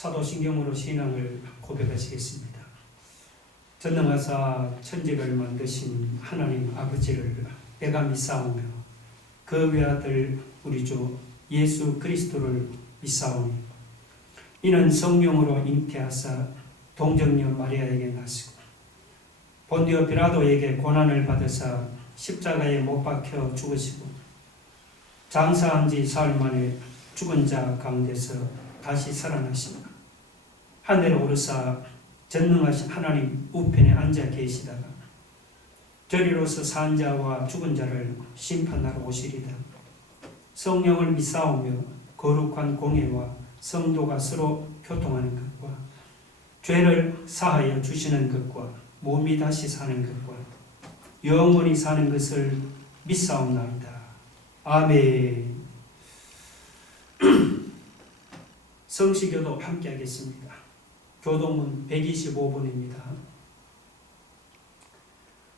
사도신경으로 신앙을 고백하시겠습니다. 전능하사 천지를 만드신 하나님 아버지를 내가 믿사오며 그 외아들 우리 주 예수 그리스도를 믿사오니 이는 성령으로 잉태하사 동정녀 마리아에게 나시고 본디오 빌라도에게 고난을 받으사 십자가에 못 박혀 죽으시고 장사한 지 사흘 만에 죽은 자 가운데서 다시 살아나시며 하늘에 오르사 전능하신 하나님 우편에 앉아 계시다가 저리로서 산 자와 죽은 자를 심판하러 오시리다. 성령을 믿사오며 거룩한 공예와 성도가 서로 교통하는 것과 죄를 사하여 주시는 것과 몸이 다시 사는 것과 영원히 사는 것을 믿사옵나이다. 아멘. 성시교도 함께 하겠습니다. 교동문 125번입니다.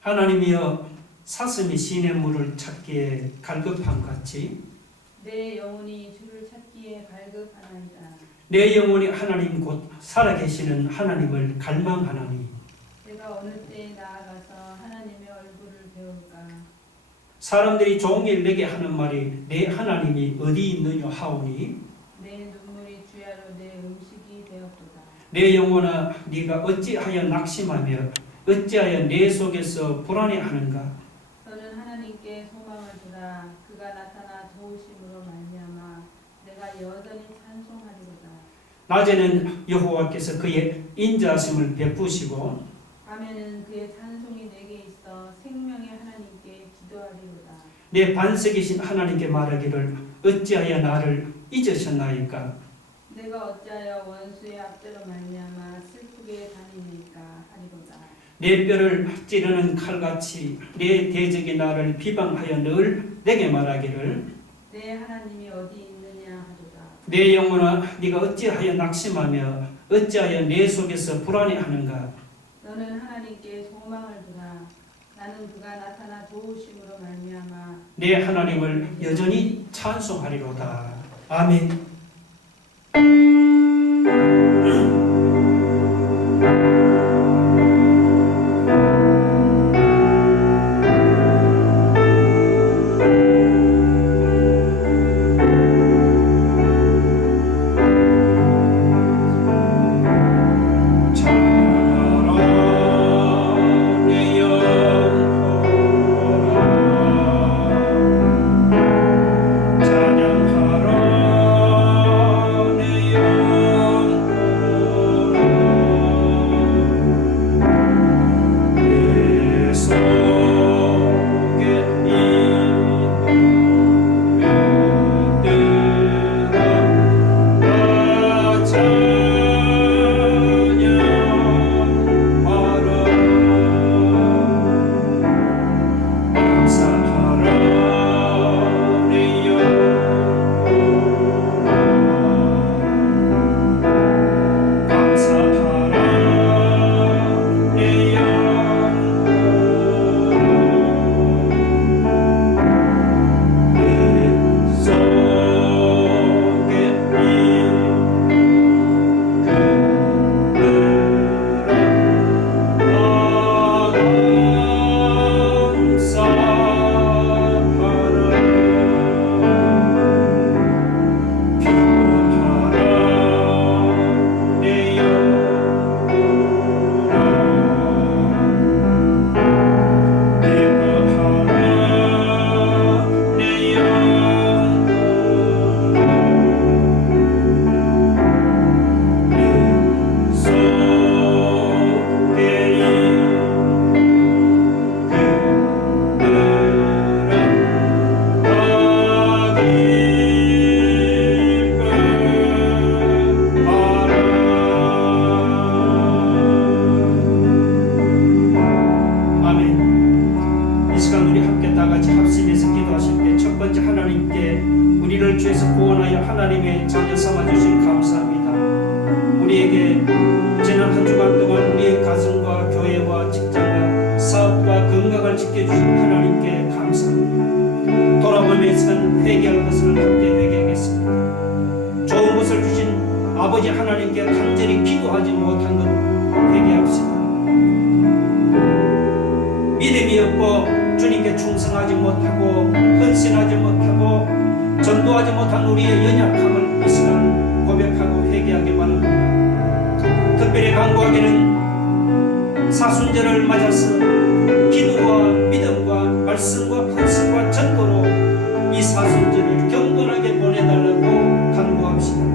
하나님이여 사슴이 시냇물을 찾기에 갈급함 같이 내 영혼이 주를 찾기에 갈급하나이다. 내 영혼이 하나님 곧 살아계시는 하나님을 갈망하나니 내가 어느 때에 나아가서 하나님의 얼굴을 배울까. 사람들이 종일 내게 하는 말이 내 하나님이 어디 있느냐 하오니 내 눈물이 주야로 내 음식이 되었도다. 내 영혼아 네가 어찌하여 낙심하며 어찌하여 내 속에서 불안해하는가. 너는 하나님께 소망을 두라. 그가 나타나 도우심으로 말미암아 내가 여전히 찬송하리로다. 낮에는 여호와께서 그의 인자하심을 베푸시고 밤에는 그의 찬송이 내게 있어 생명의 하나님께 기도하리로다. 내 반석이신 하나님께 말하기를 어찌하여 나를 잊으셨나이까. 내가 어찌하여 원수의 압제로 말미암아 슬프게 다니니까 하리로다. 내 뼈를 찌르는 칼같이 내 대적이 나를 비방하여 늘 내게 말하기를 내 하나님이 어디 있느냐 하도다. 내 영혼아 네가 어찌하여 낙심하며 어찌하여 내 속에서 불안해하는가. 너는 하나님께 소망을 두라. 나는 그가 나타나 도우심으로 말미암아 내 하나님을 여전히 찬송하리로다. 아멘. 찬양하라 내 영혼아 하나님께 간절히 기도하지 못한 것 회개합시다. 믿음이 없고 주님께 충성하지 못하고 헌신하지 못하고 전도하지 못한 우리의 연약함을 이 시간 고백하고 회개하기 바랍니다. 특별히 간구하기는 사순절을 맞아서 기도와 믿음과 말씀과 헌신과 전도로 이 사순절을 경건하게 보내달라고 간구합시다.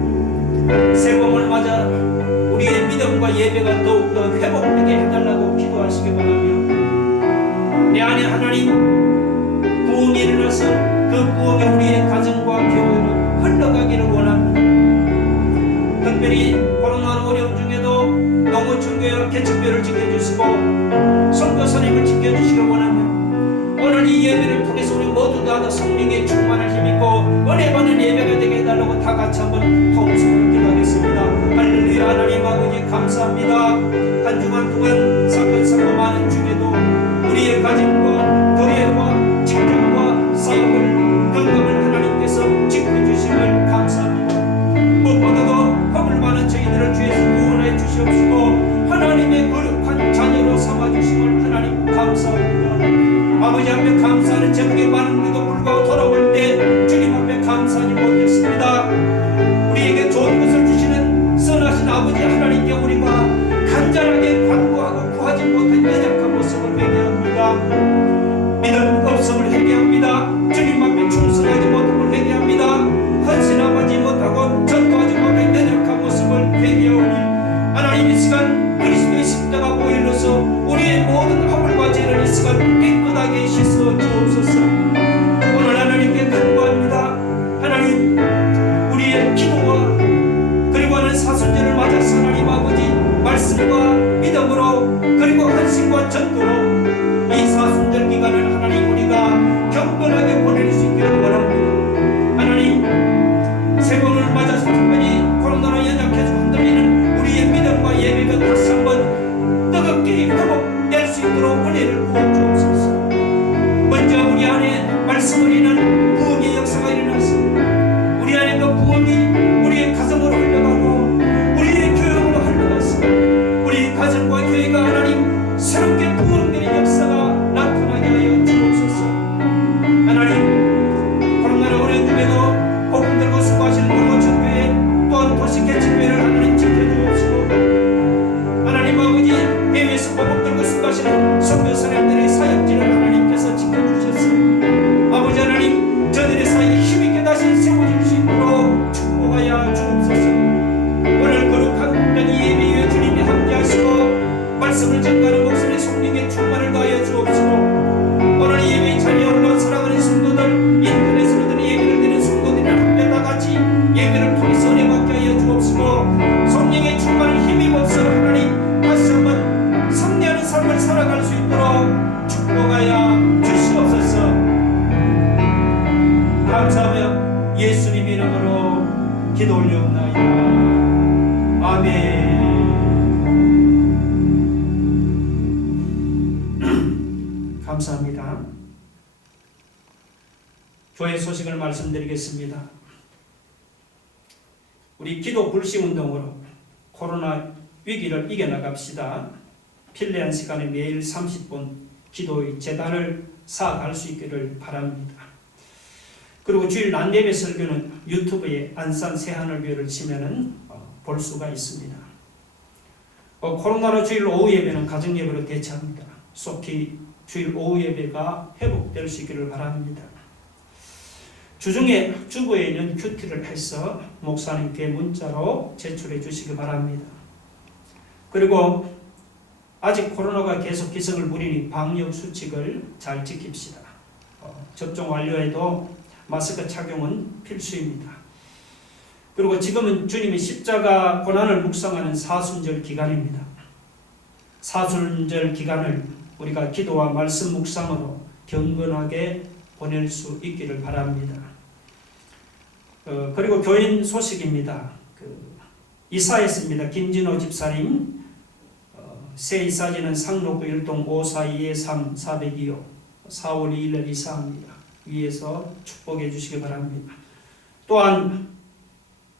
새봄을 맞아 우리의 믿음과 예배가 더욱더 회복되게 해달라고 기도하시기 바라며, 내 안에 하나님 부흥이 일어나서 그 부흥이 우리의 가정과 교회로 흘러가기를 원합니다. 특별히 코로나 어려움 중에도 농어촌교회와 개척교회를 지켜주시고 선교사님을 지켜주시기 원하며, 오늘 이 예배를 통해서 우리 모두 다 성령의 충만을 힘입고 은혜 받는 예배가 되게 해달라고 다 같이 한번 통성으로 기도하겠습니다. 할렐루야. 하나님 아버지 감사합니다. 한 주간 동안 사건 많은 중에도 우리의 가정과 교회와 직장과 사업을 건강을 하나님께서 지켜주심을 감사합니다. 무엇보다도 허물 많은 저희들을 주에서 구원해 주시옵시고 하나님의 거룩한 자녀로 삼아주심을 하나님 감사합니다. 아버지 앞에 감사하는 제목이 많은데도 불구하고 돌아올 때 주님 앞에 감사하지 못했습니다. 우리에게 좋은 것을 주시는 선하신 아버지 하나님께 우리가 간절하게 간구하고 구하지 못한 연약한 모습을 회개합니다. 믿음 없음을 회개합니다. 주님 앞에 충성하지 못함을 회개합니다. 헌신하지 못하고 전도하지 못한 연약한 모습을 회개하오니, 하나님 이 시간 그리스도의 십자가 보혈로서 우리의 모든 허물과 죄를 이 시간 깨끗하게 씻어 주옵소서. 오늘 하나님께 간구합니다. 하나님 우리의 기도와 그리고 하는 사순절을 맞아서 하나님 아버지 말씀과 믿음으로 그리고 헌신과 전도로 이 사순절 기간을 하나님 우리가 경건하게 보낼 수 있기를 원합니다. 하나님 새봄을 맞아서 특별히 코로나로 연약해지고 흔들리는 우리의 믿음과 예배가 다시 한번 뜨겁게 회복될 수 있도록 은혜를 부어주옵소서. 먼저 우리 안에 말씀을 인한 부흥의 역사가 일어나서 우리 안에 그 부흥이 우리의 가정으로 흘러가고 우리의 교육으로 흘러가서 우리 가정과 교회가 하나님 새롭게 부흥되는 역사가 나타나게 하여 주옵소서. 하나님 코로나로 어려운 중에도 복음 들고 수고하시는 농어촌교회 또한 도시 개척교회를 하나님 지켜주옵시고, 하나님 아버지 해외에서 복음 들고 수고하시는 선교사님들의 사역진을 하나님께서 지켜주셨어. 아버지 하나님 저들의 사이에 힘있게 다시 세워질 수 있도록 축복하여 주옵소서. 오늘 거룩한 이 예배에 주님이 함께하시고 말씀을 전가하는 목소리 성령의 충만을 더하여 주옵시고, 오늘 예배의 자리에 올라온 사랑하는 성도들, 인터넷으로 드는 예배를 드리는 성도들이랑 함께 다같이 예배를 통해서 은혜 받게 하여 주옵시고, 성령의 충만을 힘입어서 하나님 다시 한번 승리하는 삶을 살아갈 수 있도록 축복하여 주시옵소서. 감사하며 예수님 이름으로 기도 올려옵나이다. 아멘. 감사합니다. 교회 소식을 말씀드리겠습니다. 우리 기도 불씨 운동으로 코로나 위기를 이겨나갑시다. 필요한 시간에 매일 30분 기도의 재단을 쌓아갈 수 있기를 바랍니다. 그리고 주일 낮예배 설교는 유튜브에 안산 새하늘교회를 치면은 볼 수가 있습니다. 코로나로 주일 오후 예배는 가정 예배로 대체합니다. 속히 주일 오후 예배가 회복될 수 있기를 바랍니다. 주중에 주부에 있는 큐티를 해서 목사님께 문자로 제출해 주시기 바랍니다. 그리고 아직 코로나가 계속 기승을 부리니 방역 수칙을 잘 지킵시다. 접종 완료해도 마스크 착용은 필수입니다. 그리고 지금은 주님의 십자가 고난을 묵상하는 사순절 기간입니다. 사순절 기간을 우리가 기도와 말씀 묵상으로 경건하게 보낼 수 있기를 바랍니다. 그리고 교인 소식입니다. 이사했습니다. 김진호 집사님 새 이사지는 상록구 1동 542-3 402호 4월 2일날 이사합니다. 위에서 축복해 주시기 바랍니다. 또한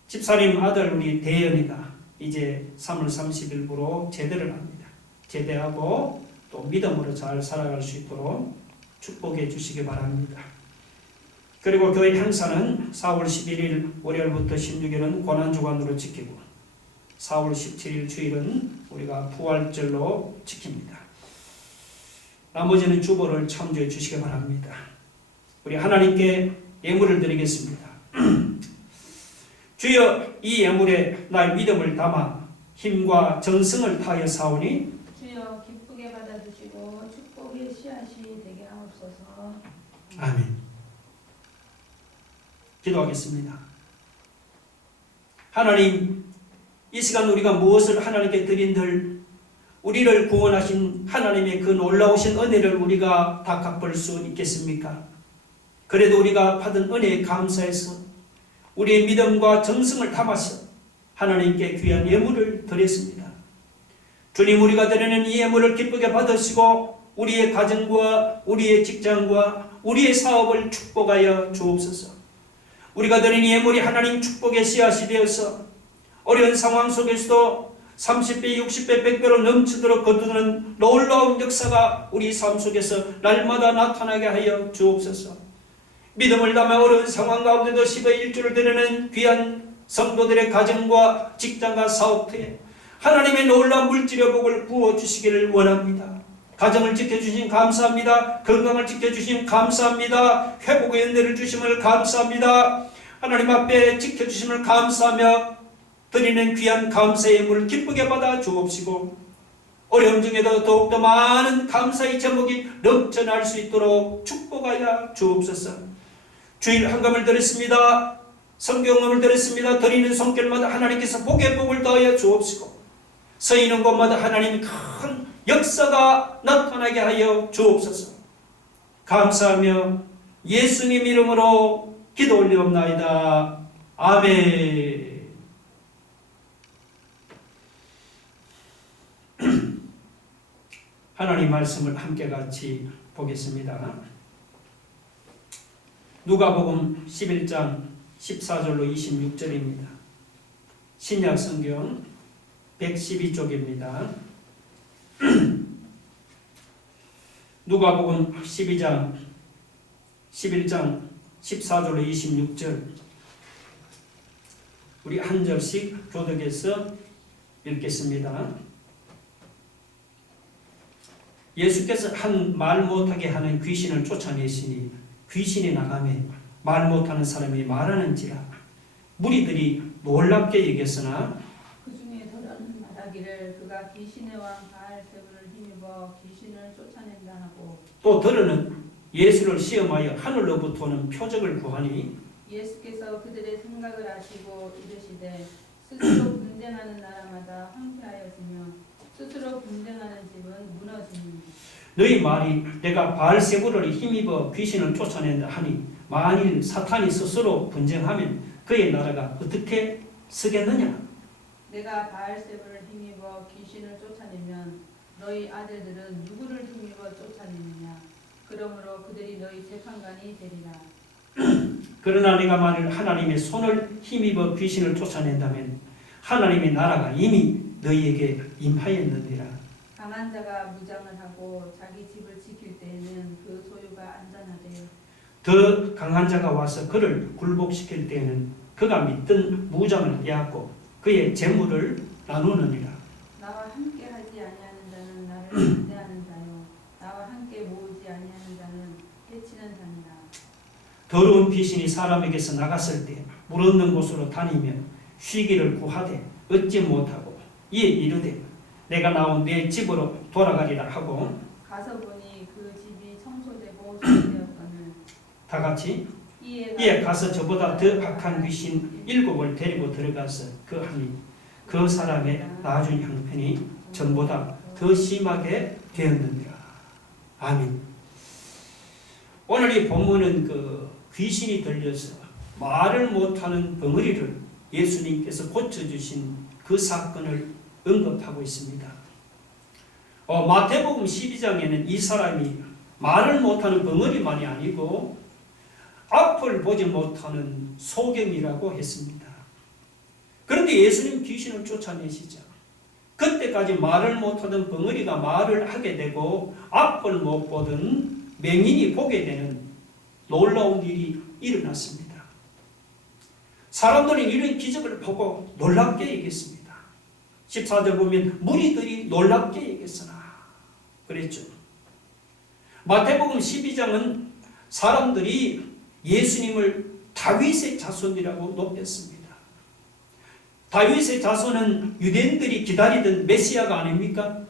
집사님 아들 우리 대연이가 이제 3월 30일부로 제대를 합니다. 제대하고 또 믿음으로 잘 살아갈 수 있도록 축복해 주시기 바랍니다. 그리고 교회 행사는 4월 11일 월요일부터 16일은 고난주간으로 지키고 4월 17일 주일은 우리가 부활절로 지킵니다. 나머지는 주보를 참조해 주시기 바랍니다. 우리 하나님께 예물을 드리겠습니다. 주여, 이 예물에 나의 믿음을 담아 힘과 정성을 다하여 사오니 주여 기쁘게 받아주시고 축복의 씨앗이 되게 하옵소서. 아멘. 기도하겠습니다. 하나님, 이 시간 우리가 무엇을 하나님께 드린들 우리를 구원하신 하나님의 그 놀라우신 은혜를 우리가 다 갚을 수 있겠습니까? 그래도 우리가 받은 은혜에 감사해서 우리의 믿음과 정성을 담아서 하나님께 귀한 예물을 드렸습니다. 주님, 우리가 드리는 이 예물을 기쁘게 받으시고 우리의 가정과 우리의 직장과 우리의 사업을 축복하여 주옵소서. 우리가 드린 이 예물이 하나님 축복의 씨앗이 되어서 어려운 상황 속에서도 30배, 60배, 100배로 넘치도록 거두는 놀라운 역사가 우리 삶 속에서 날마다 나타나게 하여 주옵소서. 믿음을 담아 어려운 상황 가운데도 10의 1조를 드리는 귀한 성도들의 가정과 직장과 사업터에 하나님의 놀라운 물질의 복을 부어주시기를 원합니다. 가정을 지켜주신 감사합니다. 건강을 지켜주신 감사합니다. 회복의 은혜를 주심을 감사합니다. 하나님 앞에 지켜주심을 감사하며 드리는 귀한 감사의 예물을 기쁘게 받아 주옵시고 어려움 중에도 더욱더 많은 감사의 제목이 넘쳐날 수 있도록 축복하여 주옵소서. 주일 헌금을 드렸습니다. 성경음을 드렸습니다. 드리는 손길마다 하나님께서 복의 복을 더하여 주옵시고 서있는 곳마다 하나님의 큰 역사가 나타나게 하여 주옵소서. 감사하며 예수님 이름으로 기도 올리옵나이다. 아멘. 하나님 말씀을 함께 같이 보겠습니다. 누가복음 11장 14절로 26절입니다. 신약 성경 112쪽입니다. 누가복음 11장 14절로 26절 우리 한 절씩 교독해서 읽겠습니다. 예수께서 한 말 못하게 하는 귀신을 쫓아내시니 귀신이 나가매 말 못하는 사람이 말하는지라 무리들이 놀랍게 여겼으나 그 중에 더러는 말하기를 그가 귀신의 왕 바알세불을 힘입어 귀신을 쫓아낸다 하고 또 더러는 예수를 시험하여 하늘로부터 오는 표적을 구하니 예수께서 그들의 생각을 아시고 이르시되 스스로 분쟁하는 나라마다 황폐하여지며 스스로 분쟁하는 집은 무너지니 너희 말이 내가 바알세불을 힘입어 귀신을 쫓아낸다 하니 만일 사탄이 스스로 분쟁하면 그의 나라가 어떻게 서겠느냐? 내가 바알세불을 힘입어 귀신을 쫓아내면 너희 아들들은 누구를 힘입어 쫓아내느냐? 그러므로 그들이 너희 재판관이 되리라. 그러나 내가 만일 하나님의 손을 힘입어 귀신을 쫓아낸다면 하나님의 나라가 이미 너희에게 임하였느니라. 강한 자가 무장을 하고 자기 집을 지킬 때에는 그 소유가 안전하되 더 강한 자가 와서 그를 굴복시킬 때에는 그가 믿던 무장을 빼앗고 그의 재물을 나누느니라. 나와 함께 하지 아니하는 자는 나를 반대하는 자요 나와 함께 모으지 아니하는 자는 해치는 자니라. 더러운 귀신이 사람에게서 나갔을 때 물 없는 곳으로 다니며 쉬기를 구하되 얻지 못하고 이에 이르되 내가 나온 내 집으로 돌아가리라 하고 가서 보니 그 집이 청소되고 수리되었거늘 다 같이 이에 이에 가서 저보다 더 악한 귀신 7을 데리고 들어가서 그 하니 그 사람의 나중 형편이 전보다 더 심하게 되었느니라. 아멘. 오늘 이 본문은 그 귀신이 들려서 말을 못하는 벙어리를 예수님께서 고쳐주신 그 사건을 언급하고 있습니다. 마태복음 12장에는 이 사람이 말을 못하는 벙어리만이 아니고 앞을 보지 못하는 소경이라고 했습니다. 그런데 그런데 예수님 귀신을 쫓아내시죠. 그때까지 말을 못하던 벙어리가 말을 하게 되고 앞을 못 보던 맹인이 보게 되는 놀라운 일이 일어났습니다. 사람들은 이런 기적을 보고 놀랍게 여겼습니다. 14절 보면 무리들이 놀랍게 여겼으나 그랬죠. 마태복음 12장은 사람들이 예수님을 다윗의 자손이라고 높였습니다. 다윗의 자손은 유대인들이 기다리던 메시아가 아닙니까?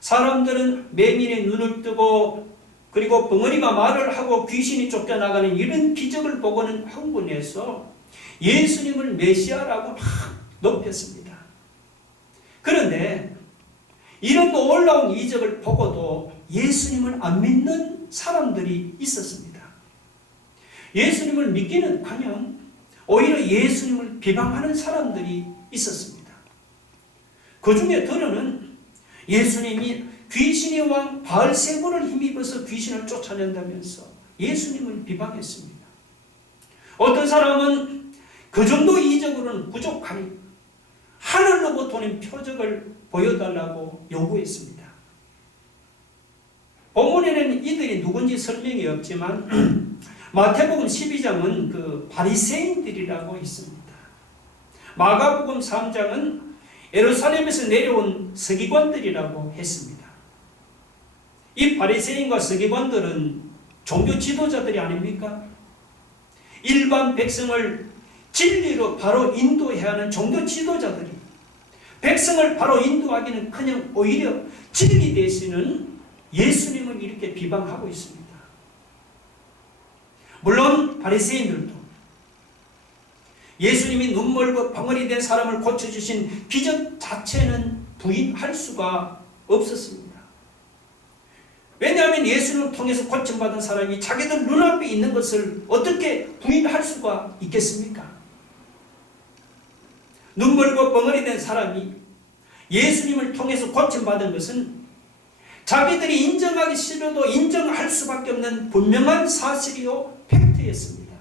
사람들은 맹인의 눈을 뜨고 그리고 벙어리가 말을 하고 귀신이 쫓겨나가는 이런 기적을 보고는 흥분해서 예수님을 메시아라고 막 높였습니다. 그런데 이런 놀라운 이적을 보고도 예수님을 안 믿는 사람들이 있었습니다. 예수님을 믿기는 그냥 오히려 예수님을 비방하는 사람들이 있었습니다. 그 중에 들어는 예수님이 귀신의 왕 바알세불을 힘입어서 귀신을 쫓아낸다면서 예수님을 비방했습니다. 어떤 사람은 그 정도 이적으로는 부족하니 하늘로부터 오는 표적을 보여달라고 요구했습니다. 본문에는 이들이 누군지 설명이 없지만 마태복음 12장은 그 바리새인들이라고 있습니다. 마가복음 3장은 예루살렘에서 내려온 서기관들이라고 했습니다. 이 바리새인과 서기관들은 종교 지도자들이 아닙니까? 일반 백성을 진리로 바로 인도해야 하는 종교 지도자들이 백성을 바로 인도하기는 그냥 오히려 진리 대신은 예수님을 이렇게 비방하고 있습니다. 물론 바리새인들도 예수님이 눈멀고 벙어리 된 사람을 고쳐주신 기적 자체는 부인할 수가 없었습니다. 왜냐하면 예수님을 통해서 고침받은 사람이 자기들 눈앞에 있는 것을 어떻게 부인할 수가 있겠습니까? 눈멀고 벙어리 된 사람이 예수님을 통해서 고침받은 것은 자기들이 인정하기 싫어도 인정할 수밖에 없는 분명한 사실이요 팩트였습니다.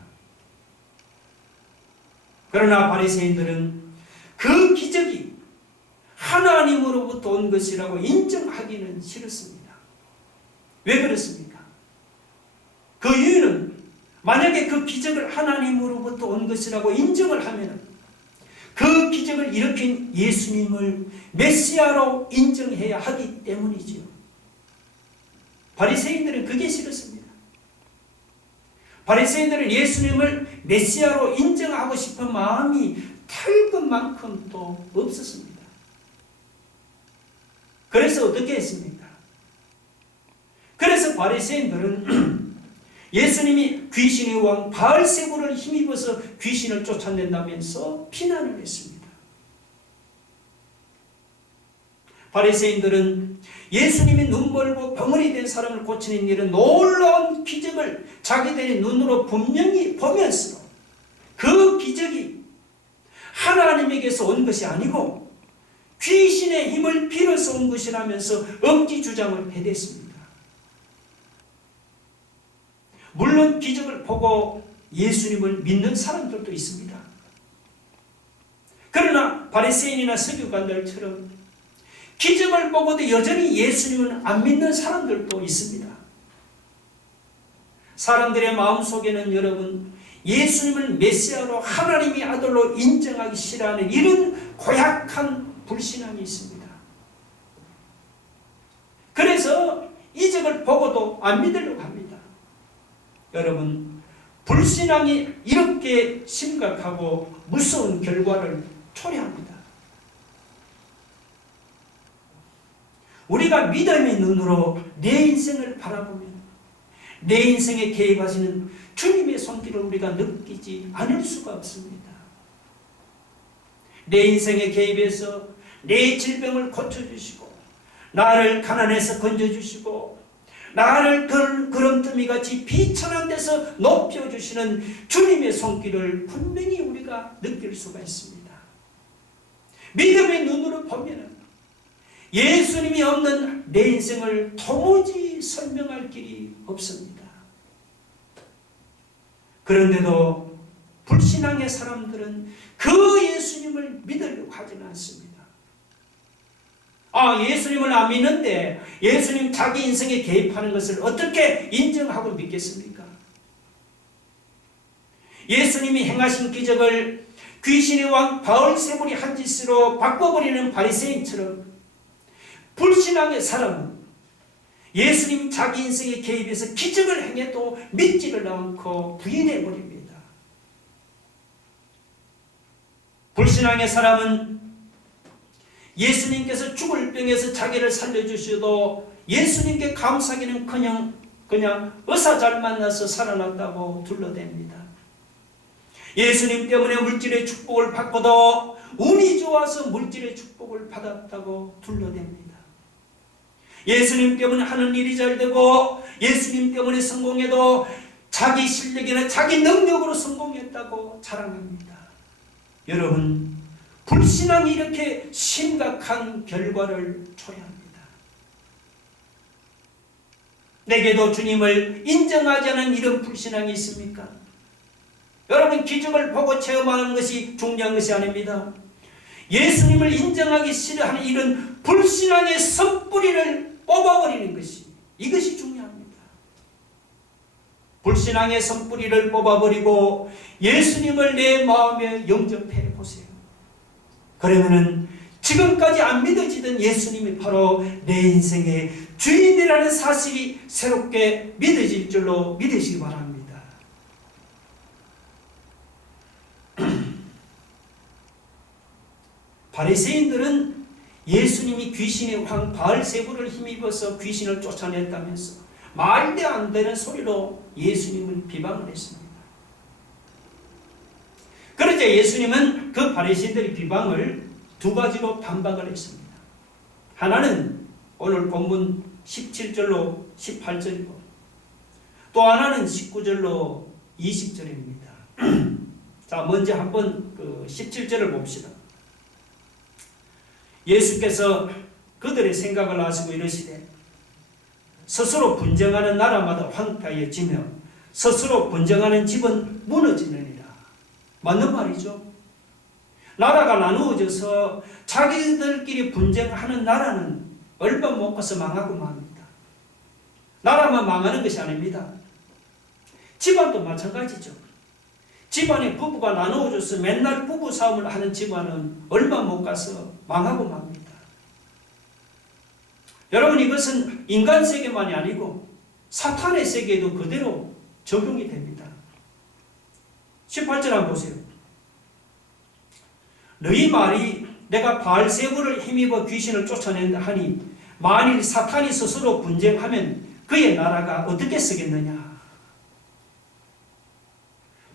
그러나 바리새인들은 그 기적이 하나님으로부터 온 것이라고 인정하기는 싫었습니다. 왜 그렇습니까? 그 이유는 만약에 그 기적을 하나님으로부터 온 것이라고 인정을 하면 그 기적을 일으킨 예수님을 메시아로 인정해야 하기 때문이지요. 바리새인들은 그게 싫었습니다. 바리새인들은 예수님을 메시아로 인정하고 싶은 마음이 탈 것만큼도 없었습니다. 그래서 어떻게 했습니까? 그래서 바리새인들은 예수님이 귀신의 왕 바알세불을 힘입어서 귀신을 쫓아낸다면서 비난을 했습니다. 바리새인들은 예수님이 눈멀고 벙어리 된 사람을 고치는 일은 놀라운 기적을 자기들의 눈으로 분명히 보면서 그 기적이 하나님에게서 온 것이 아니고 귀신의 힘을 빌어서 온 것이라면서 억지 주장을 해댔습니다. 물론 기적을 보고 예수님을 믿는 사람들도 있습니다. 그러나 바리새인이나 서기관들처럼 기적을 보고도 여전히 예수님을 안 믿는 사람들도 있습니다. 사람들의 마음속에는 여러분 예수님을 메시아로 하나님의 아들로 인정하기 싫어하는 이런 고약한 불신앙이 있습니다. 그래서 이적을 보고도 안 믿으려고 합니다. 여러분 불신앙이 이렇게 심각하고 무서운 결과를 초래합니다. 우리가 믿음의 눈으로 내 인생을 바라보면 내 인생에 개입하시는 주님의 손길을 우리가 느끼지 않을 수가 없습니다. 내 인생에 개입해서 내 질병을 고쳐주시고 나를 가난에서 건져주시고 나를 구름더미같이 비천한 데서 높여주시는 주님의 손길을 분명히 우리가 느낄 수가 있습니다. 믿음의 눈으로 보면 예수님이 없는 내 인생을 도무지 설명할 길이 없습니다. 그런데도 불신 불신앙의 사람들은 그 예수님을 믿으려고 하지는 않습니다. 예수님을 안 믿는데 예수님 자기 인생에 개입하는 것을 어떻게 인정하고 믿겠습니까? 예수님이 행하신 기적을 귀신의 왕 바울세불이 한 짓으로 바꿔버리는 바리새인처럼 불신앙의 사람은 예수님 자기 인생에 개입해서 기적을 행해도 믿지를 않고 부인해버립니다. 불신앙의 사람은 예수님께서 죽을 병에서 자기를 살려주셔도 예수님께 감사하기는 그냥 의사 잘 만나서 살아났다고 둘러댑니다. 예수님 때문에 물질의 축복을 받고도 운이 좋아서 물질의 축복을 받았다고 둘러댑니다. 예수님 때문에 하는 일이 잘 되고 예수님 때문에 성공해도 자기 실력이나 자기 능력으로 성공했다고 자랑합니다. 여러분, 불신앙이 이렇게 심각한 결과를 초래합니다. 내게도 주님을 인정하지 않은 이런 불신앙이 있습니까? 여러분, 기적을 보고 체험하는 것이 중요한 것이 아닙니다. 예수님을 인정하기 싫어하는 이런 불신앙의 섣뿌리를 뽑아버리는 것이, 이것이 중요합니다. 불신앙의 섣뿌리를 뽑아버리고 예수님을 내 마음에 영접해 보세요. 그러면은 지금까지 안 믿어지던 예수님이 바로 내 인생의 주인이라는 사실이 새롭게 믿어질 줄로 믿으시기 바랍니다. 바리새인들은 예수님이 귀신의 왕 바알세불을 힘입어서 귀신을 쫓아냈다면서 말도 안 되는 소리로 예수님을 비방을 했습니다. 그러자 예수님은 그 바리새인들의 비방을 두 가지로 반박을 했습니다. 하나는 오늘 본문 17절로 18절이고 또 하나는 19절로 20절입니다. 자, 먼저 한번 그 17절을 봅시다. 예수께서 그들의 생각을 아시고 이르시되 스스로 분쟁하는 나라마다 황폐해지며 스스로 분쟁하는 집은 무너지느니라. 맞는 말이죠. 나라가 나누어져서 자기들끼리 분쟁하는 나라는 얼마 못 가서 망하고 맙니다. 나라만 망하는 것이 아닙니다. 집안도 마찬가지죠. 집안의 부부가 나누어져서 맨날 부부 싸움을 하는 집안은 얼마 못 가서 망하고 맙니다. 여러분, 이것은 인간 세계만이 아니고 사탄의 세계에도 그대로 적용이 됩니다. 18절 한번 보세요. 너희 말이 내가 바알세불을 힘입어 귀신을 쫓아낸다 하니 만일 사탄이 스스로 분쟁하면 그의 나라가 어떻게 쓰겠느냐.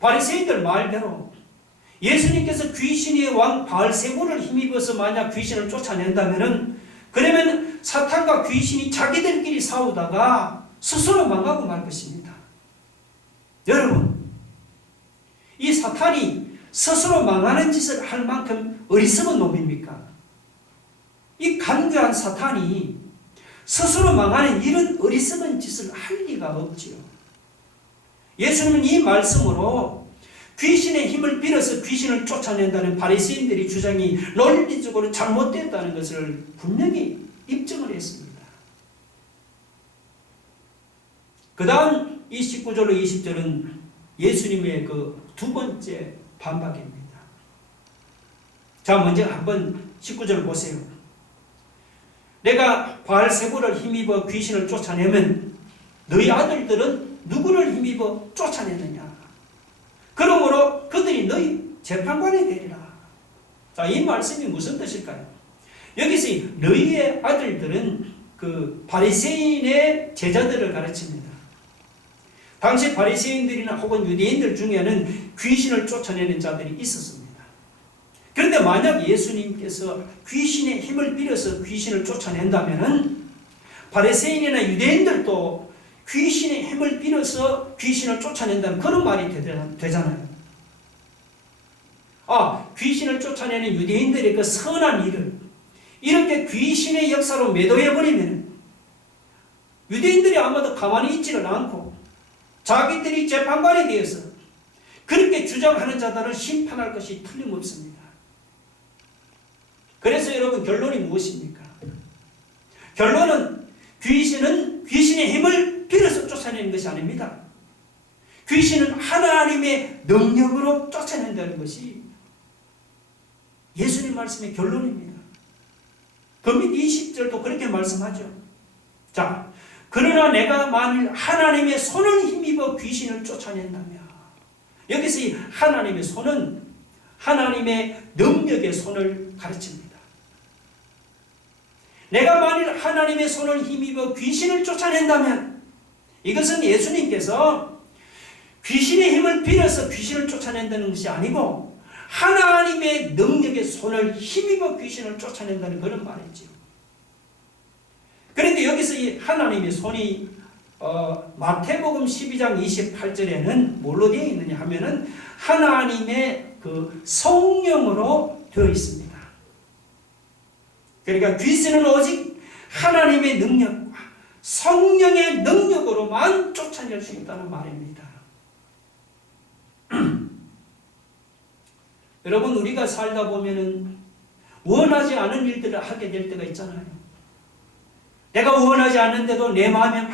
바리새인들 말대로 예수님께서 귀신의 왕 바알세불을 힘입어서 만약 귀신을 쫓아낸다면은 그러면 사탄과 귀신이 자기들끼리 싸우다가 스스로 망하고 말 것입니다. 여러분, 이 사탄이 스스로 망하는 짓을 할 만큼 어리석은 놈입니까? 이 간교한 사탄이 스스로 망하는 이런 어리석은 짓을 할 리가 없지요. 예수님은 이 말씀으로 귀신의 힘을 빌어서 귀신을 쫓아낸다는 바리새인들의 주장이 논리적으로 잘못됐다는 것을 분명히 입증을 했습니다. 그 다음 이 19절로 20절은 예수님의 그 두 번째 반박입니다. 자, 먼저 한번 19절 보세요. 내가 바알세불을 힘입어 귀신을 쫓아내면 너희 아들들은 누구를 힘입어 쫓아내느냐. 그러므로 그들이 너희 재판관이 되리라. 자, 이 말씀이 무슨 뜻일까요? 여기서 너희의 아들들은 그 바리새인의 제자들을 가르칩니다. 당시 바리새인들이나 혹은 유대인들 중에는 귀신을 쫓아내는 자들이 있었습니다. 그런데 만약 예수님께서 귀신의 힘을 빌어서 귀신을 쫓아낸다면은 바리새인이나 유대인들도 귀신의 힘을 빌어서 귀신을 쫓아낸다는 그런 말이 되잖아요. 귀신을 쫓아내는 유대인들의 그 선한 일을 이렇게 귀신의 역사로 매도해버리면 유대인들이 아마도 가만히 있지를 않고 자기들이 재판관이 되어서 그렇게 주장하는 자들을 심판할 것이 틀림없습니다. 그래서 여러분 결론이 무엇입니까? 결론은 귀신은 귀신의 힘을 빌어서 쫓아내는 것이 아닙니다. 귀신은 하나님의 능력으로 쫓아낸다는 것이 예수님 말씀의 결론입니다. 금빛 20절도 그렇게 말씀하죠. 자, 그러나 내가 만일 하나님의 손을 힘입어 귀신을 쫓아낸다면, 여기서 이 하나님의 손은 하나님의 능력의 손을 가르칩니다. 내가 만일 하나님의 손을 힘입어 귀신을 쫓아낸다면, 이것은 예수님께서 귀신의 힘을 빌어서 귀신을 쫓아낸다는 것이 아니고 하나님의 능력의 손을 힘입어 귀신을 쫓아낸다는 그런 말이죠. 그런데 여기서 이 하나님의 손이 마태복음 12장 28절에는 뭘로 되어 있느냐 하면은 하나님의 그 성령으로 되어 있습니다. 그러니까 귀신은 오직 하나님의 능력과 성령의 능력으로만 쫓아낼 수 있다는 말입니다. 여러분, 우리가 살다 보면은 원하지 않은 일들을 하게 될 때가 있잖아요. 내가 원하지 않는데도 내 마음에 막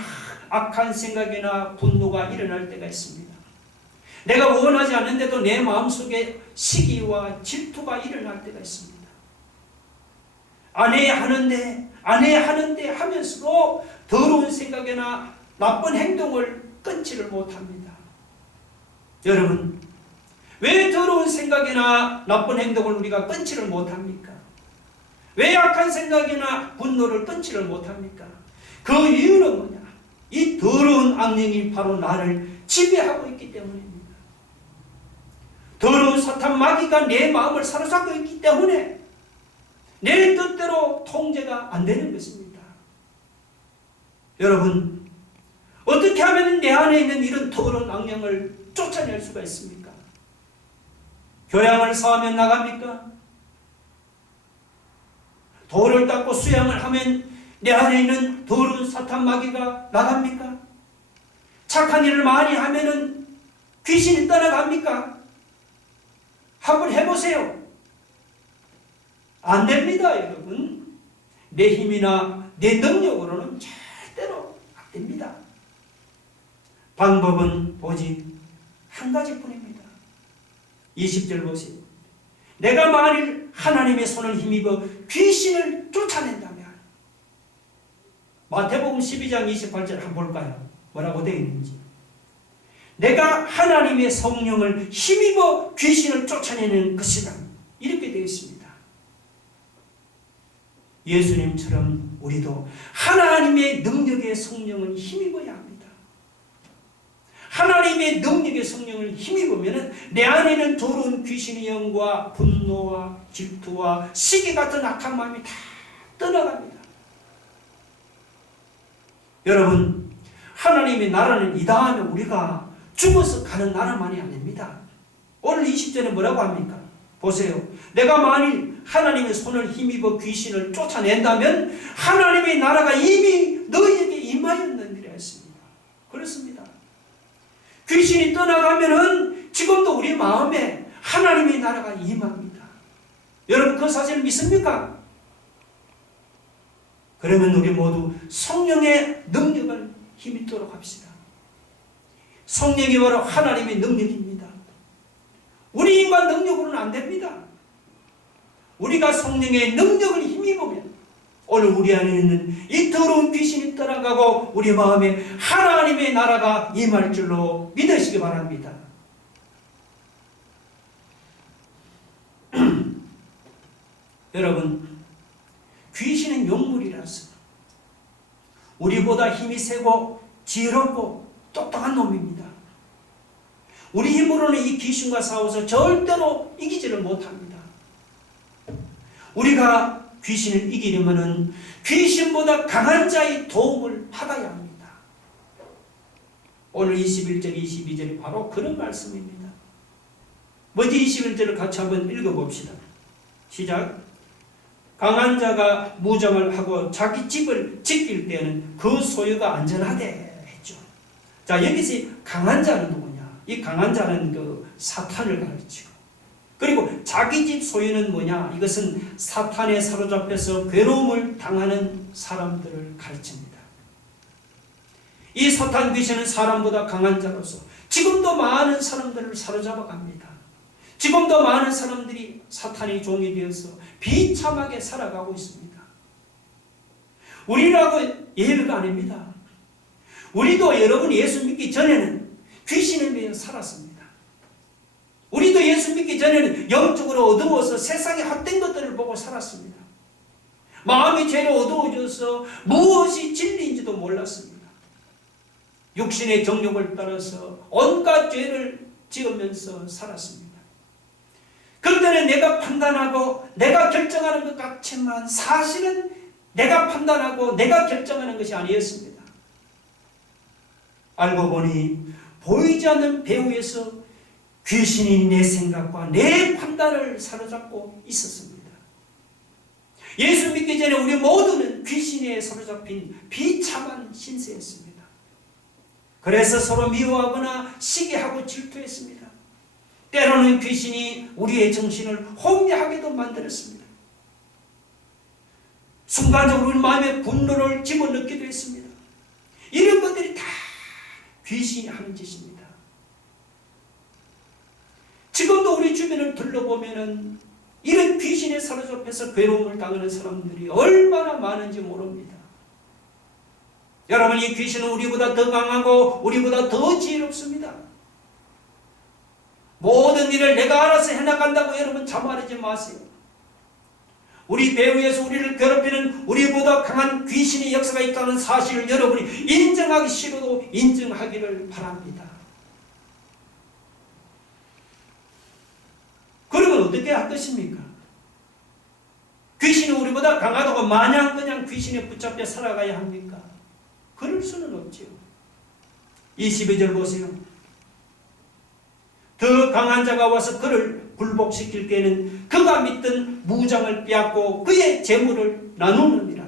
악한 생각이나 분노가 일어날 때가 있습니다. 내가 원하지 않는데도 내 마음속에 시기와 질투가 일어날 때가 있습니다. 안 해야 하는데 하면서도 더러운 생각이나 나쁜 행동을 끊지를 못합니다. 여러분, 왜 더러운 생각이나 나쁜 행동을 우리가 끊지를 못합니까? 왜 악한 생각이나 분노를 끊지를 못합니까? 그 이유는 뭐냐? 이 더러운 악령이 바로 나를 지배하고 있기 때문입니다. 더러운 사탄 마귀가 내 마음을 사로잡고 있기 때문에 내 뜻대로 통제가 안 되는 것입니다. 여러분, 어떻게 하면 내 안에 있는 이런 더러운 악령을 쫓아낼 수가 있습니까? 교양을 쌓으면 나갑니까? 돌을 닦고 수양을 하면 내 안에 있는 더러운 사탄 마귀가 나갑니까? 착한 일을 많이 하면은 귀신이 떠나갑니까? 한번 해보세요. 안 됩니다, 여러분. 내 힘이나 내 능력으로는 절대로 안 됩니다. 방법은 오직 한 가지뿐입니다. 20절 보세요. 내가 만일 하나님의 손을 힘입어 귀신을 쫓아낸다면, 마태복음 12장 28절 한번 볼까요? 뭐라고 되어 있는지. 내가 하나님의 성령을 힘입어 귀신을 쫓아내는 것이다, 이렇게 되어 있습니다. 예수님처럼 우리도 하나님의 능력의 성령을 힘입어야 합니다. 하나님의 능력의 성령을 힘입으면 내 안에 있는 더러운 귀신의 영과 분노와 질투와 시기 같은 악한 마음이 다 떠나갑니다. 여러분, 하나님의 나라는 이 다음에 우리가 죽어서 가는 나라만이 아닙니다. 오늘 20절에 뭐라고 합니까? 보세요. 내가 만일 하나님의 손을 힘입어 귀신을 쫓아낸다면 하나님의 나라가 이미 너희에게 임하였느니라 했습니다. 그렇습니다. 귀신이 떠나가면은 지금도 우리 마음에 하나님의 나라가 임합니다. 여러분, 그 사실을 믿습니까? 그러면 우리 모두 성령의 능력을 힘입도록 합시다. 성령이 바로 하나님의 능력입니다. 우리 인간 능력으로는 안 됩니다. 우리가 성령의 능력을 힘입으면 오늘 우리 안에 있는 이 더러운 귀신이 떠나가고 우리 마음에 하나님의 나라가 임할 줄로 믿으시기 바랍니다. 여러분, 귀신은 용물이라서 우리보다 힘이 세고 지혜롭고 똑똑한 놈입니다. 우리 힘으로는 이 귀신과 싸워서 절대로 이기지를 못합니다. 우리가 귀신을 이기려면 귀신보다 강한 자의 도움을 받아야 합니다. 오늘 21절, 22절이 바로 그런 말씀입니다. 먼저 21절을 같이 한번 읽어봅시다. 시작. 강한 자가 무장을 하고 자기 집을 지킬 때는 그 소유가 안전하대 했죠. 자, 여기서 강한 자는 누구냐? 이 강한 자는 그 사탄을 가르치고, 그리고 자기 집 소유는 뭐냐? 이것은 사탄에 사로잡혀서 괴로움을 당하는 사람들을 가르칩니다. 이 사탄 귀신은 사람보다 강한 자로서 지금도 많은 사람들을 사로잡아 갑니다. 지금도 많은 사람들이 사탄의 종이 되어서 비참하게 살아가고 있습니다. 우리라고 예외가 아닙니다. 우리도 여러분 예수 믿기 전에는 귀신에 매여 살았습니다. 우리도 예수 믿기 전에는 영적으로 어두워서 세상의 헛된 것들을 보고 살았습니다. 마음이 죄로 어두워져서 무엇이 진리인지도 몰랐습니다. 육신의 정욕을 따라서 온갖 죄를 지으면서 살았습니다. 그때는 내가 판단하고 내가 결정하는 것 같지만 사실은 내가 판단하고 내가 결정하는 것이 아니었습니다. 알고 보니 보이지 않는 배후에서 귀신이 내 생각과 내 판단을 사로잡고 있었습니다. 예수 믿기 전에 우리 모두는 귀신에 사로잡힌 비참한 신세였습니다. 그래서 서로 미워하거나 시기하고 질투했습니다. 때로는 귀신이 우리의 정신을 혼미하게도 만들었습니다. 순간적으로 우리 마음에 분노를 집어넣기도 했습니다. 이런 것들이 다 귀신이 하는 짓입니다. 지금도 우리 주변을 둘러보면은 이런 귀신에 사로잡혀서 괴로움을 당하는 사람들이 얼마나 많은지 모릅니다. 여러분, 이 귀신은 우리보다 더 강하고 우리보다 더 지혜롭습니다. 모든 일을 내가 알아서 해나간다고 여러분 자만하지 마세요. 우리 배후에서 우리를 괴롭히는 우리보다 강한 귀신의 역사가 있다는 사실을 여러분이 인정하기 싫어도 인정하기를 바랍니다. 그러면 어떻게 할 것입니까? 귀신이 우리보다 강하다고 마냥 그냥 귀신에 붙잡혀 살아가야 합니까? 그럴 수는 없지요. 22절 보세요. 더 강한 자가 와서 그를 굴복시킬 때에는 그가 믿던 무장을 빼앗고 그의 재물을 나누느니라.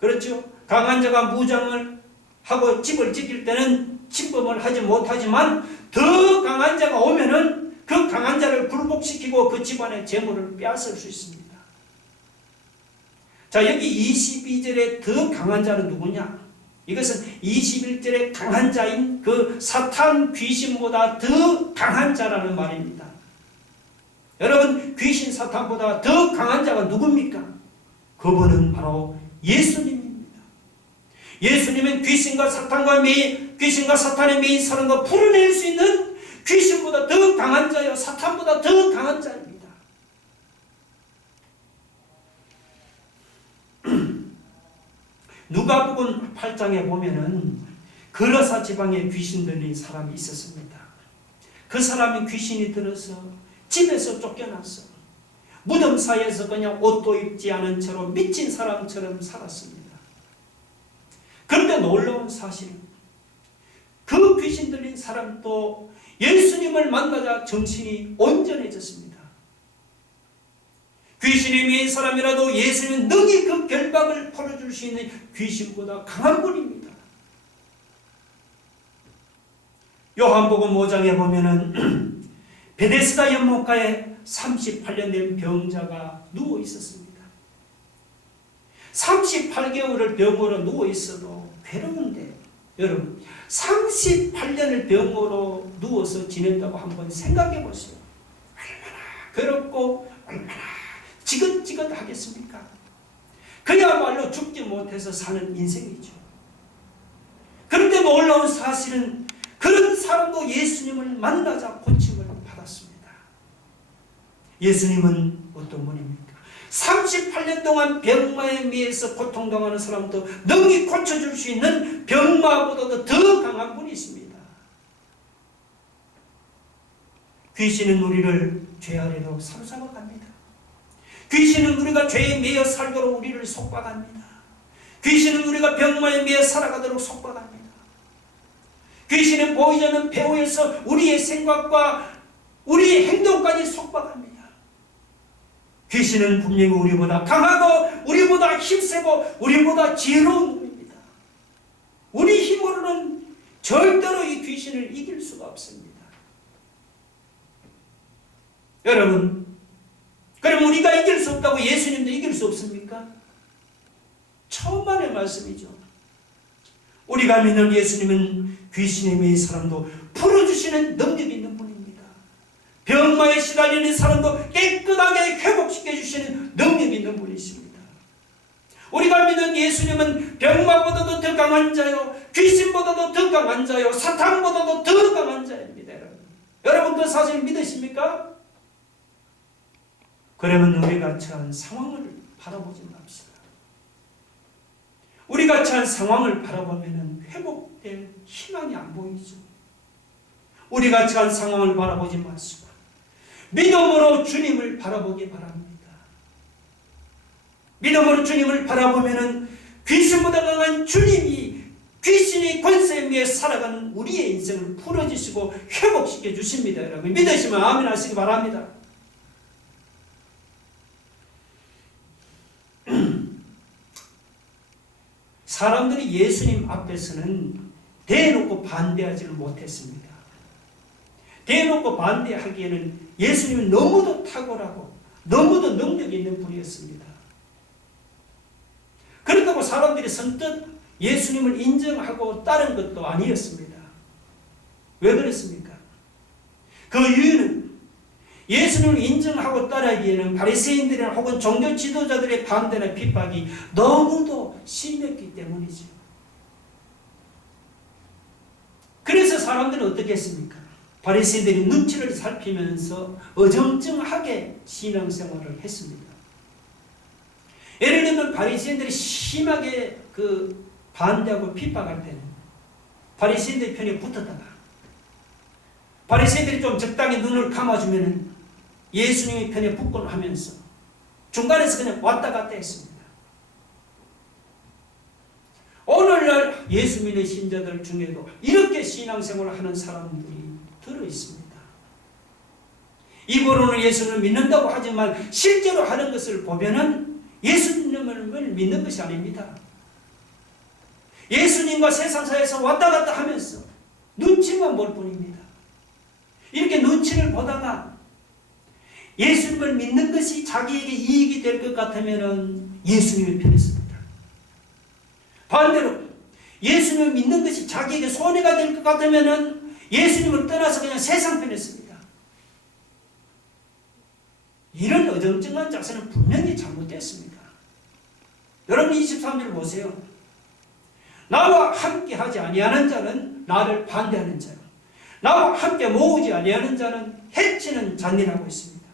그렇죠? 강한 자가 무장을 하고 집을 지킬 때는 침범을 하지 못하지만 더 강한 자가 오면은 그 강한 자를 굴복시키고 그 집안의 재물을 빼앗을 수 있습니다. 자, 여기 22절에 더 강한 자는 누구냐? 이것은 21절에 강한 자인 그 사탄 귀신보다 더 강한 자라는 말입니다. 여러분, 귀신 사탄보다 더 강한 자가 누굽니까? 그분은 바로 예수님입니다. 예수님은 귀신과 사탄에 매인 사람과 풀어낼 수 있는 귀신보다 더 강한 자요, 사탄보다 더 강한 자입니다. 누가복음 8장에 보면은 거라사 지방에 귀신 들린 사람이 있었습니다. 그 사람이 귀신이 들어서 집에서 쫓겨났어. 무덤 사이에서 그냥 옷도 입지 않은 채로 미친 사람처럼 살았습니다. 그런데 놀라운 사실은 그 귀신 들린 사람도 예수님을 만나자 정신이 온전해졌습니다. 귀신이 매인 사람이라도 예수님은 능히 그 결박을 풀어줄 수 있는 귀신보다 강한 분입니다. 요한복음 5장에 보면은 베데스다 연못가에 38년 된 병자가 누워 있었습니다. 38개월을 병으로 누워 있어도 괴로운데, 여러분 38년을 병으로 누워서 지낸다고 한번 생각해 보세요. 얼마나 괴롭고 얼마나 지긋지긋하겠습니까? 그야말로 죽지 못해서 사는 인생이죠. 그런데 놀라운 사실은 그런 사람도 예수님을 만나자 고침을 받았습니다. 예수님은 어떤 분입니까? 38년 동안 병마에 매여서 고통당하는 사람도 능히 고쳐줄 수 있는 병마보다도 더 강한 분이 있습니다. 귀신은 우리를 죄 아래로 사로잡아 갑니다. 귀신은 우리가 죄에 매여 살도록 우리를 속박합니다. 귀신은 우리가 병마에 매여 살아가도록 속박합니다. 귀신은 보이지 않는 배후에서 우리의 생각과 우리의 행동까지 속박합니다. 귀신은 분명히 우리보다 강하고 우리보다 힘세고 우리보다 지혜로운 놈입니다. 우리 힘으로는 절대로 이 귀신을 이길 수가 없습니다. 여러분, 그럼 우리가 이길 수 없다고 예수님도 이길 수 없습니까? 처음만의 말씀이죠. 우리가 믿는 예수님은 귀신에 매인 사람도 풀어주시는 능력이 있는 분입니다. 병마에 시달리는 사람도 깨끗하게 회복시켜 주시는 능력이 있는 분이십니다. 우리가 믿는 예수님은 병마보다도 더 강한 자요, 귀신보다도 더 강한 자요, 사탄보다도 더 강한 자입니다. 여러분 그 사실 믿으십니까? 그러면 우리가 처한 상황을 바라보지 맙시다. 우리가 처한 상황을 바라보면 회복될 희망이 안 보이죠. 우리가 처한 상황을 바라보지 마시고 믿음으로 주님을 바라보기 바랍니다. 믿음으로 주님을 바라보면 귀신보다 강한 주님이 귀신이 권세 위에 살아가는 우리의 인생을 풀어주시고 회복시켜 주십니다. 여러분 믿으시면 아멘 하시기 바랍니다. 사람들이 예수님 앞에서는 대놓고 반대하지를 못했습니다. 대놓고 반대하기에는 예수님은 너무도 탁월하고 너무도 능력이 있는 분이었습니다. 그렇다고 사람들이 선뜻 예수님을 인정하고 따른 것도 아니었습니다. 왜 그랬습니까? 그 이유는 예수님을 인정하고 따르기에는 바리새인들이나 혹은 종교 지도자들의 반대나 핍박이 너무도 심했기 때문이죠. 그래서 사람들은 어떻게 했습니까? 바리새인들이 눈치를 살피면서 어정쩡하게 신앙생활을 했습니다. 예를 들면 바리새인들이 심하게 반대하고 핍박할 때는 바리새인들 편에 붙었다가 바리새인들이 좀 적당히 눈을 감아주면 예수님의 편에 붙곤 하면서 중간에서 그냥 왔다 갔다 했습니다. 오늘날 예수 믿는 신자들 중에도 이렇게 신앙생활을 하는 사람들이 들어있습니다. 입으로는 예수를 믿는다고 하지만 실제로 하는 것을 보면은 예수님을 믿는 것이 아닙니다. 예수님과 세상사에서 왔다 갔다 하면서 눈치만 볼 뿐입니다. 이렇게 눈치를 보다가 예수님을 믿는 것이 자기에게 이익이 될 것 같으면 예수님의 편에 섭니다. 반대로 예수님을 믿는 것이 자기에게 손해가 될 것 같으면 예수님을 떠나서 그냥 세상 편에 섭니다. 이런 어정쩡한 자세는 분명히 잘못됐습니다. 여러분 23절 보세요. 나와 함께 하지 아니하는 자는 나를 반대하는 자요, 나와 함께 모으지 아니하는 자는 해치는 자니라고 했습니다.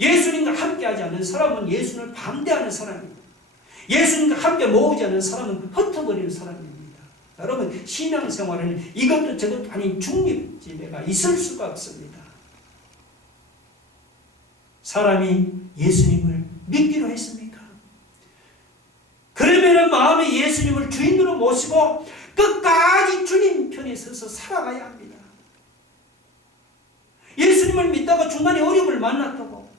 예수님과 함께 하지 않는 사람은 예수님을 반대하는 사람입니다. 예수님과 함께 모으지 않는 사람은 흩어버리는 사람입니다. 여러분 신앙생활에는 이것도 저것도 아닌 중립지대가 있을 수가 없습니다. 사람이 예수님을 믿기로 했습니까? 그러면 마음에 예수님을 주인으로 모시고 끝까지 주님 편에 서서 살아가야 합니다. 예수님을 믿다가 중간에 어려움을 만났다고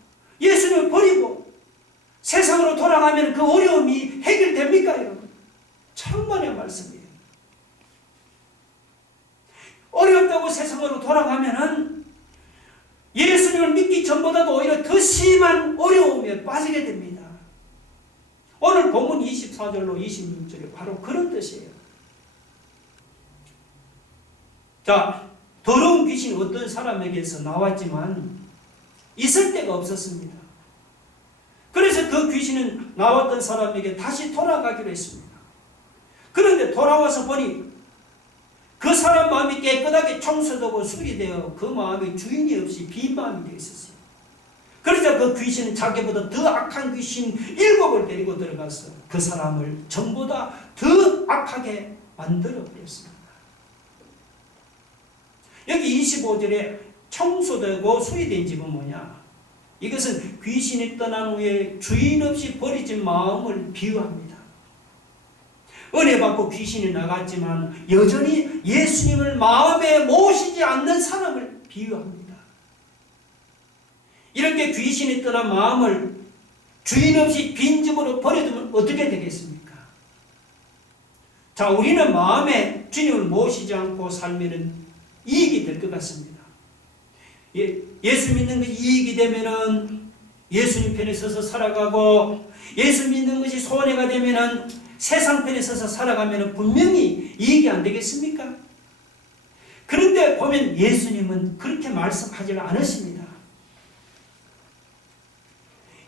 예수님을 버리고 세상으로 돌아가면 그 어려움이 해결됩니까 여러분? 천만의 말씀이에요. 어렵다고 세상으로 돌아가면은 예수님을 믿기 전보다도 오히려 더 심한 어려움에 빠지게 됩니다. 오늘 본문 24절로 26절이 바로 그런 뜻이에요. 자, 더러운 귀신이 어떤 사람에게서 나왔지만 있을 데가 없었습니다. 그래서 그 귀신은 나왔던 사람에게 다시 돌아가기로 했습니다. 그런데 돌아와서 보니 그 사람 마음이 깨끗하게 청소되고 수리되어 그 마음에 주인이 없이 빈 마음이 되어 있었어요. 그러자 그 귀신은 자기보다 더 악한 귀신 7을 데리고 들어가서 그 사람을 전보다 더 악하게 만들어 버렸습니다. 여기 25절에 청소되고 수리된 집은 뭐냐? 이것은 귀신이 떠난 후에 주인 없이 버려진 마음을 비유합니다. 은혜 받고 귀신이 나갔지만 여전히 예수님을 마음에 모시지 않는 사람을 비유합니다. 이렇게 귀신이 떠난 마음을 주인 없이 빈집으로 버려두면 어떻게 되겠습니까? 자, 우리는 마음에 주님을 모시지 않고 살면 이익이 될 것 같습니다. 예수 믿는 것이 이익이 되면은 예수님 편에 서서 살아가고, 예수 믿는 것이 손해가 되면은 세상 편에 서서 살아가면은 분명히 이익이 안 되겠습니까? 그런데 보면 예수님은 그렇게 말씀하지 않으십니다.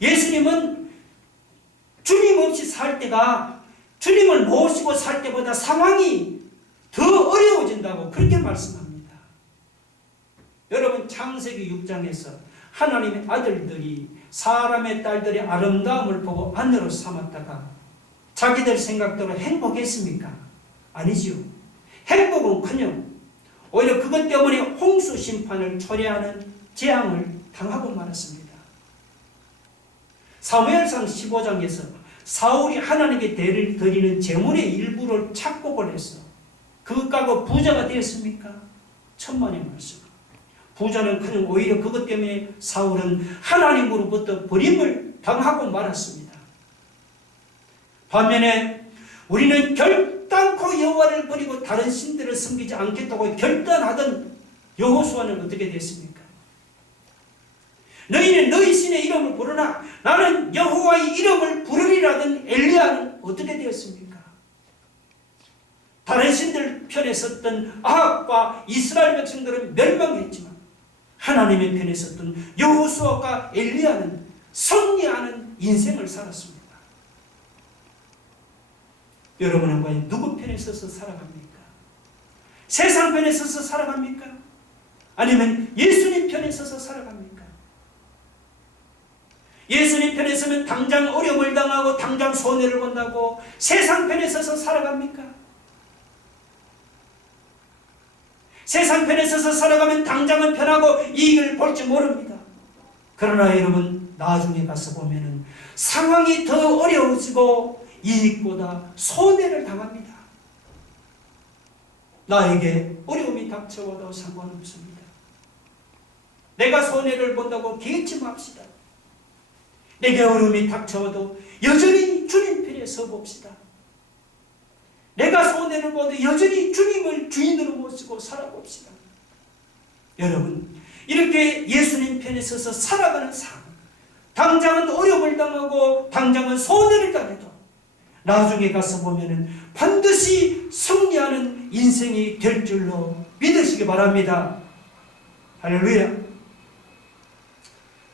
예수님은 주님 없이 살 때가 주님을 모시고 살 때보다 상황이 더 어려워진다고 그렇게 말씀합니다. 여러분, 창세기 6장에서 하나님의 아들들이 사람의 딸들의 아름다움을 보고 아내로 삼았다가 자기들 생각대로 행복했습니까? 아니지요. 행복은커녕 오히려 그것 때문에 홍수 심판을 초래하는 재앙을 당하고 말았습니다. 사무엘상 15장에서 사울이 하나님께 드리는 제물의 일부를 착복을 해서 그것가고 부자가 되었습니까? 천만의 말씀. 부자는커녕 오히려 그것 때문에 사울은 하나님으로부터 버림을 당하고 말았습니다. 반면에 우리는 결단코 여호와를 버리고 다른 신들을 섬기지 않겠다고 결단하던 여호수아는 어떻게 됐습니까? 너희는 너희 신의 이름을 부르나 나는 여호와의 이름을 부르리라던 엘리야는 어떻게 되었습니까? 다른 신들 편에 섰던 아합과 이스라엘 백성들은 멸망했지만 하나님의 편에 섰던 여호수아와 엘리야는 승리하는 인생을 살았습니다. 여러분은 과연 누구 편에 서서 살아갑니까? 세상 편에 서서 살아갑니까? 아니면 예수님 편에 서서 살아갑니까? 예수님 편에 서면 당장 어려움을 당하고 당장 손해를 본다고 세상 편에 서서 살아갑니까? 세상 편에 서서 살아가면 당장은 편하고 이익을 볼지 모릅니다. 그러나 여러분, 나중에 가서 보면은 상황이 더 어려워지고 이익보다 손해를 당합니다. 나에게 어려움이 닥쳐와도 상관없습니다. 내가 손해를 본다고 개의치 맙시다. 내게 어려움이 닥쳐와도 여전히 주님 편에 서봅시다. 내가 손해를 보도 여전히 주님을 주인으로 모시고 살아봅시다. 여러분, 이렇게 예수님 편에 서서 살아가는 삶, 당장은 어려움을 당하고 당장은 손해를 당해도 나중에 가서 보면은 반드시 승리하는 인생이 될 줄로 믿으시기 바랍니다. 할렐루야.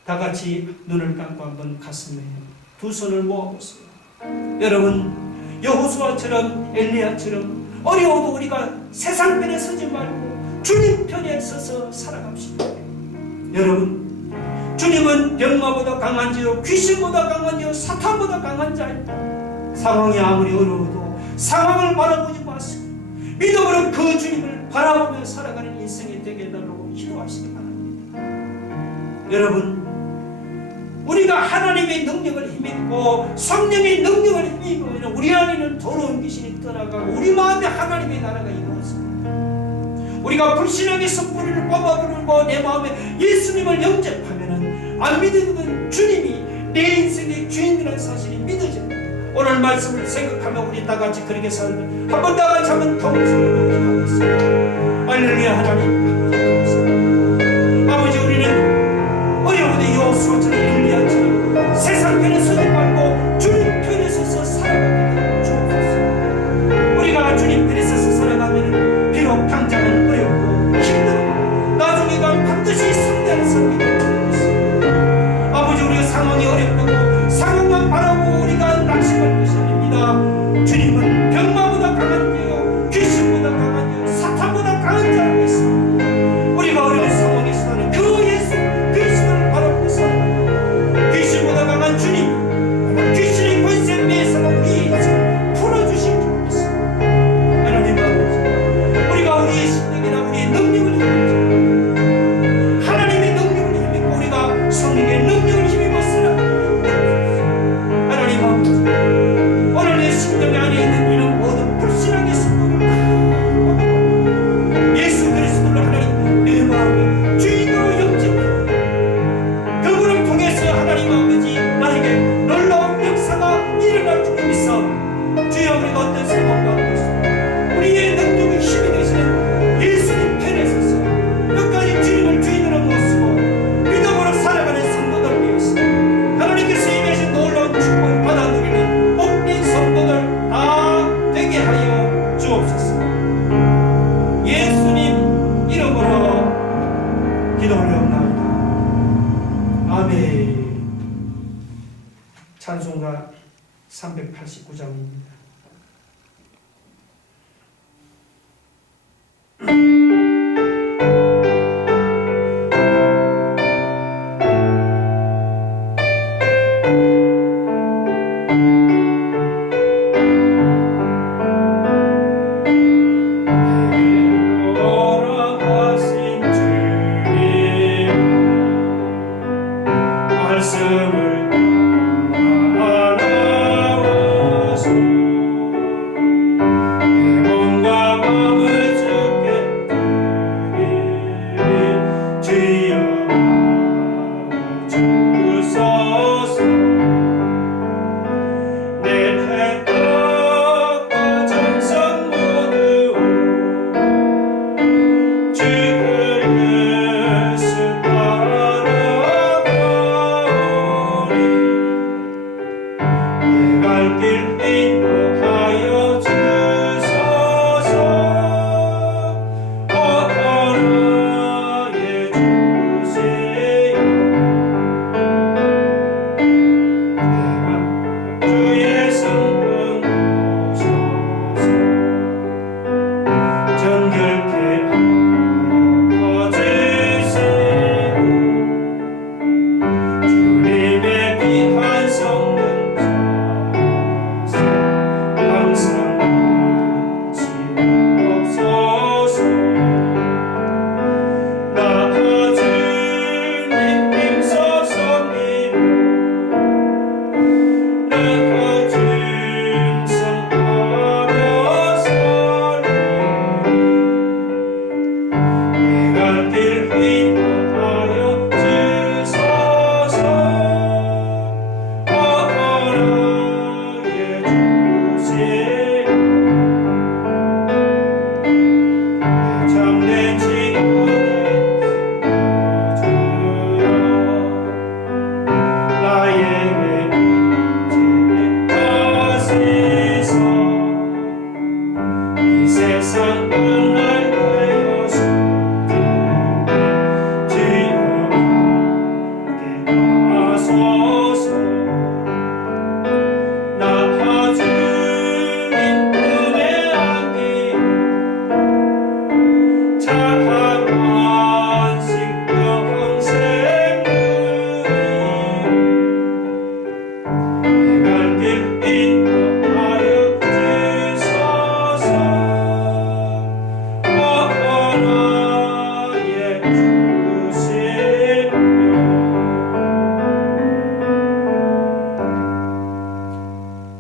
다 같이 눈을 감고 한번 가슴에 두 손을 모아보세요. 여러분, 여호수아처럼 엘리야처럼 어려워도 우리가 세상 편에 서지 말고 주님 편에 서서 살아갑시다. 여러분, 주님은 병마보다 강한지요 귀신보다 강한지요 사탄보다 강한 자입니다. 상황이 아무리 어려워도 상황을 바라보지 마시고 믿음으로 그 주님을 바라보며 살아가는 인생이 되게 해달라고 기도하시기 바랍니다. 여러분, 우리가 하나님의 능력을 힘입고 성령의 능력을 힘입으면 우리 안에는 더러운 귀신이 떠나가고 우리 마음에 하나님의 나라가 이루어집니다. 우리가 불신앙의 섣부리를 뽑아버리고 내 마음에 예수님을 영접하면 안 믿는 주님이 내 인생의 주인이라는 사실이 믿어집니다. 오늘 말씀을 생각하며 우리 다 같이 그렇게 살다 한번 다 같이 한번 더 기도하겠습니다. 할렐루야. 하나님 아버지, 우리는 어려운데 여호수아처럼 엘리야처럼 세상 편에 서지 말고 주님 편에 서서 살아가게 주옵소서. 우리가 주님 편에 서서 살아가면 비록 당장은 어렵고 힘들고 나중에 가면 반드시 승리하는 삶이 될 것입니다. 아버지, 우리가 상황이 어렵다고 상황만 바라보고 우리가 낙심할 것이 아닙니다. 주님은 병마보다 강한 자요 귀신보다 강한 자요 사탄보다 강한 자라고 했습니다. 우리가 어려운 상황에 있어는 그 예수 그리스도를 바라보고 살아가고 귀신보다 강한 주님, 귀신의 권세 내에서 우리 인생을 풀어주실 줄 믿습니다. 하나님 아버지, 우리가 우리의 신력이나 우리의 능력을 힘입지 하나님의 능력을 힘입고 우리가 성령의 능력을 힘입어 살아갑니다. 하나님 아버지, 오늘 내 심령 안에 있는 이런 모든 불신앙의 습관을 예수 그리스도로 하나님 내 마음의 주인으로 영접하고 그분을 통해서 하나님 아버지 나에게 놀라운 역사가 일어날 줄 믿사 주여, 우리가 어떤 상황 가운데 있어 우리의 능력의 힘이 되시는 예수님 편에 서서 끝까지 주님을 주인으로 모시고 찬송가 389장입니다.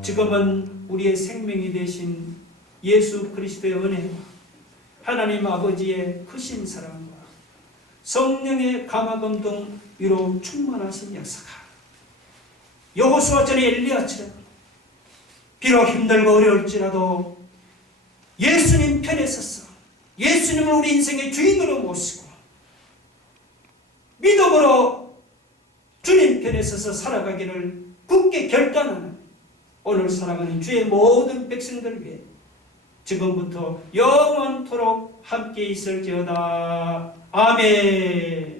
지금은 우리의 생명이 되신 예수 그리스도의 은혜와 하나님 아버지의 크신 사랑과 성령의 감화감동 위로 충만하신 역사가 여호수아 전에 엘리야처럼 비록 힘들고 어려울지라도 예수님 편에 서서 예수님을 우리 인생의 주인으로 모시고 믿음으로 주님 편에 서서 살아가기를 굳게 결단하는 오늘 사랑하는 주의 모든 백성들 위해 지금부터 영원토록 함께 있을지어다. 아멘.